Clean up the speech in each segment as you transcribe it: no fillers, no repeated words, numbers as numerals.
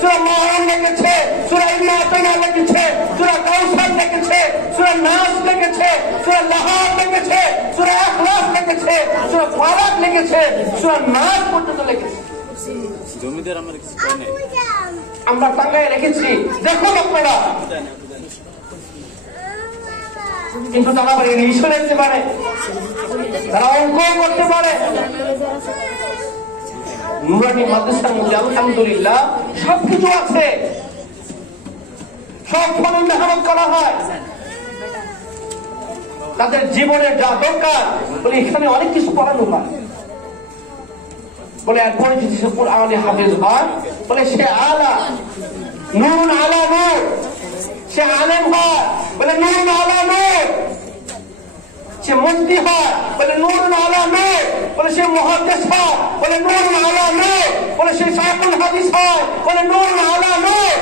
সূরা মাআন লিখেছে, সূরা ইন্নাআতানা লিখেছে, সূরা কাউসার লিখেছে, সূরা নাস লিখেছে, সূরা লাহাব লিখেছে, সূরা ইখলাস লিখেছে, সূরা ফালাক লিখেছে, সূরা নাস পর্যন্ত লিখেছে। জমিদার আমার কিছু কয় নাই, আমরা টাঙ্গায় রেখেছি, দেখুন আপনারা। কিন্তু তারা আবার ইংলিশও লিখতে পারে, তারা অঙ্ক করতে পারে। নুরানি মাদ্রাসার মধ্যে আলহামদুলিল্লাহ সবকিছু আছে, সব ফলে মেহনত করা হয়। তাদের জীবনের যা দরকার বলে এখানে অনেক কিছু পড়ানো হয়। বলে এরপরে যদি সে কোরআনে হাফেজ হয় বলে সে আলা নূরুন আলা নূর, সে আলেম হয় বলে নূরুন আলা নূর, সে মুফতি হয় বলে নূরুন আলা নূর, বলে সে মুহাদ্দিস হয় বলে নূরুন আলা নূর, বলে সে শাইখুল হাদিস হয় বলে নূরুন আলা নূর,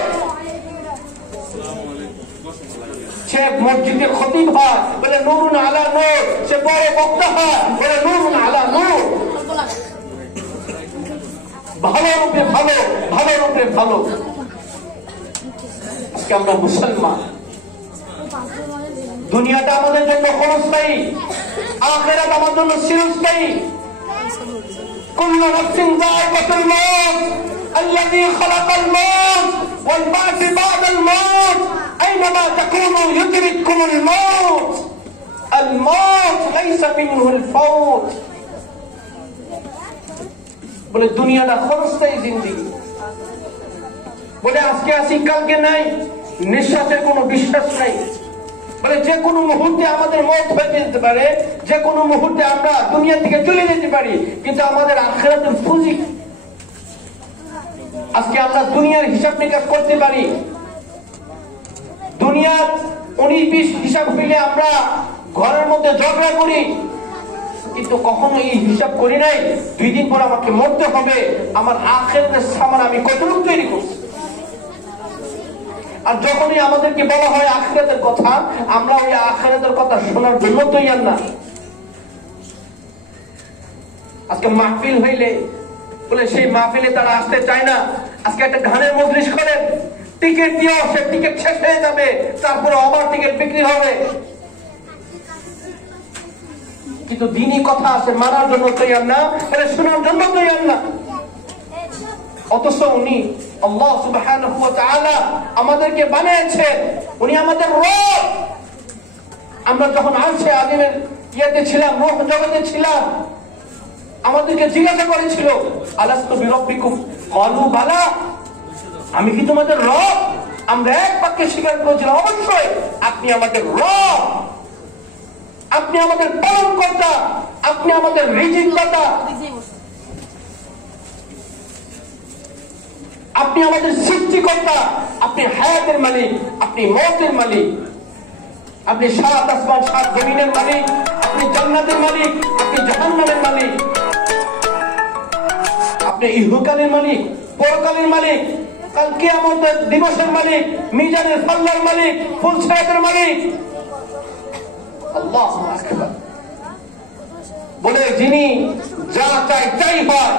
সে মসজিদের খতিব হয় বলে নূরুন আলা নূর, সে বড় বক্তা হয় বলে নূরুন আলা নূর। ভালো রূপে ভালো, ভালো রূপে ভালো। আজকে আমরা মুসলমান, দুনিয়াটা আমাদের জন্য ক্ষণস্থায়ী, আখিরাত আমাদের জন্য চিরস্থায়ী। কুল্লু নাফসিন যায়িকাতুল মাউত, আল্লাযী খালাকাল মাউত ওয়াল বা'থ বা'দাল মাউত, আইনামা তাকুনু ইউদরিকুমুল মাউত, আল মাউত লাইসা মিনহুল ফাউত। বলে দুনিয়াটা ক্ষণস্থায়ী জিন্দেগি, বলে আজকে আসি কালকে নাই, নিঃশ্বাসের কোনো বিশ্বাস নাই। বলে যে কোনো মুহূর্তে আমাদের মওত হয়ে যেতে পারে, যে কোনো মুহূর্তে আমরা দুনিয়া থেকে চলে যেতে পারি, কিন্তু আমাদের আখিরাতের পুঁজি। আজকে আমরা দুনিয়ার হিসাব নিকাশ করতে পারি, দুনিয়ার 19-20 হিসাব হইলে আমরা ঘরের মধ্যে ঝগড়া করি, কিন্তু কখনো এই হিসাব করি নাই 2 দিন পর আমাকে মরতে হবে, আমার আখিরাতের সামান আমি কতটুকু তৈরি করছি। আর যখনই আমাদেরকে বলা হয় আখিরাতের কথা, আমরা ওই আখিরাতের কথা শোনার জন্য তৈরি না। আজকে মাহফিল হইলে বলে সেই মাহফিলে তারা আসতে চায় না। আজকে একটা গানের মজলিস করেন, টিকিট দিও, সে টিকিট শেষ হয়ে যাবে, তারপরে আবার টিকিট বিক্রি হবে। কিন্তু দিনই কথা আছে মানার জন্য তৈরি না, বলে শোনার জন্য তৈরি না। অথচ উনি আল্লাহ সুবহানাহু ওয়া তাআলা আমাদেরকে বানিয়েছেন, উনি আমাদের রব। আমরা যখন আরশে আজিমের ইয়াতে ছিলাম, রূহ জগতে ছিলাম, আমাদেরকে জিজ্ঞাসা করেছিল আলাস্তু বিরাব্বিকুম, ক্বালু বালা, আমি কি তোমাদের রব? আমরা এক বাক্যে স্বীকার করেছিলাম অবশ্যই আপনি আমাদের রব, আপনি আমাদের পালনকর্তা, আপনি আমাদের রিজিক দাতা, আপনি আমাদের সৃষ্টিকর্তা, আপনি হায়াতের মালিক, আপনি মওতের মালিক, আপনি 7 আসমান 7 জমিনের মালিক, আপনি জান্নাতের মালিক, আপনি জাহান্নামের মালিক, আপনি ইহকালের মালিক, পরকালের মালিক, কাল কিয়ামতের দিবসের মালিক, মিজানের পাল্লার মালিক, ফুলসায়াতের মালিক। আল্লাহু আকবার। বলে যিনি যা চাই তাই হয়,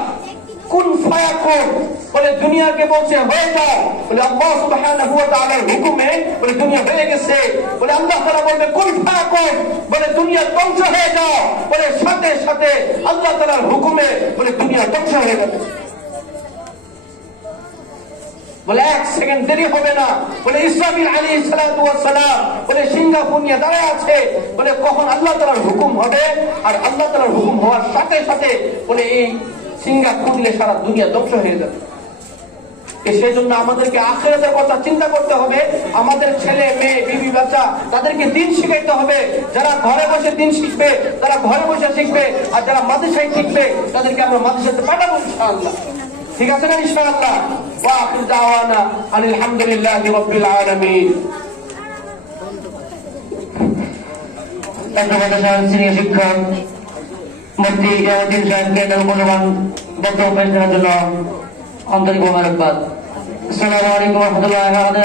কুন ফায়াকুন। বলে দুনিয়াকে বলছে হয়ে যাও, বলে আল্লাহ সুবহানাহু ওয়া তাআলার হুকুমে বলে দুনিয়া হয়ে গেছে। বলে আল্লাহ তাআলা বলবে কুন ফায়াকুন, বলে দুনিয়া ধ্বংস হয়ে যাও, বলে সাথে সাথে আল্লাহ তাআলার হুকুমে বলে দুনিয়া ধ্বংস হয়ে গেল। বলে 1 সেকেন্ড দেরি হবে না। বলে ইসরাফিল আলাইহিস সালাতু ওয়াস সালাম বলে সিঙ্গাপুর নিয়ে দাঁড়ায় আছে, বলে কখন আল্লাহ তাআলার হুকুম হবে, আর আল্লাহ তাআলার হুকুম হওয়ার সাথে সাথে বলে এই সিঙ্গাপুর দিলে সারা দুনিয়া ধ্বংস হয়ে যাবে। সেই জন্য আমাদেরকে আখিরাতের কথা চিন্তা করতে হবে। আমাদের ছেলে মেয়ে বিবি বাচ্চা তাদেরকে দিন শিখাইতে হবে। যারা ঘরে বসে দিন শিখবে তারা ঘরে বসে শিখবে, আর যারা মাদ্রাসায় শিখবে তাদেরকে আমরা মাদ্রাসাতে পাঠাবো ইনশাআল্লাহ। ঠিক আছে না ইনশাআল্লাহ? ওয়া আখির দাওয়ানা আনিল হামদুলিল্লাহি রাব্বিল আলামিন। সিনিয়র শিক্ষক মুফতি ইয়াউদ্দিন সাহেবকে মূল্যবান বক্তব্য পেশ করার জন্য আন্তরিক মোবারকবাদ। আসসালামু আলাইকুম ওয়া রাহমাতুল্লাহি ওয়া বারাকাতুহু।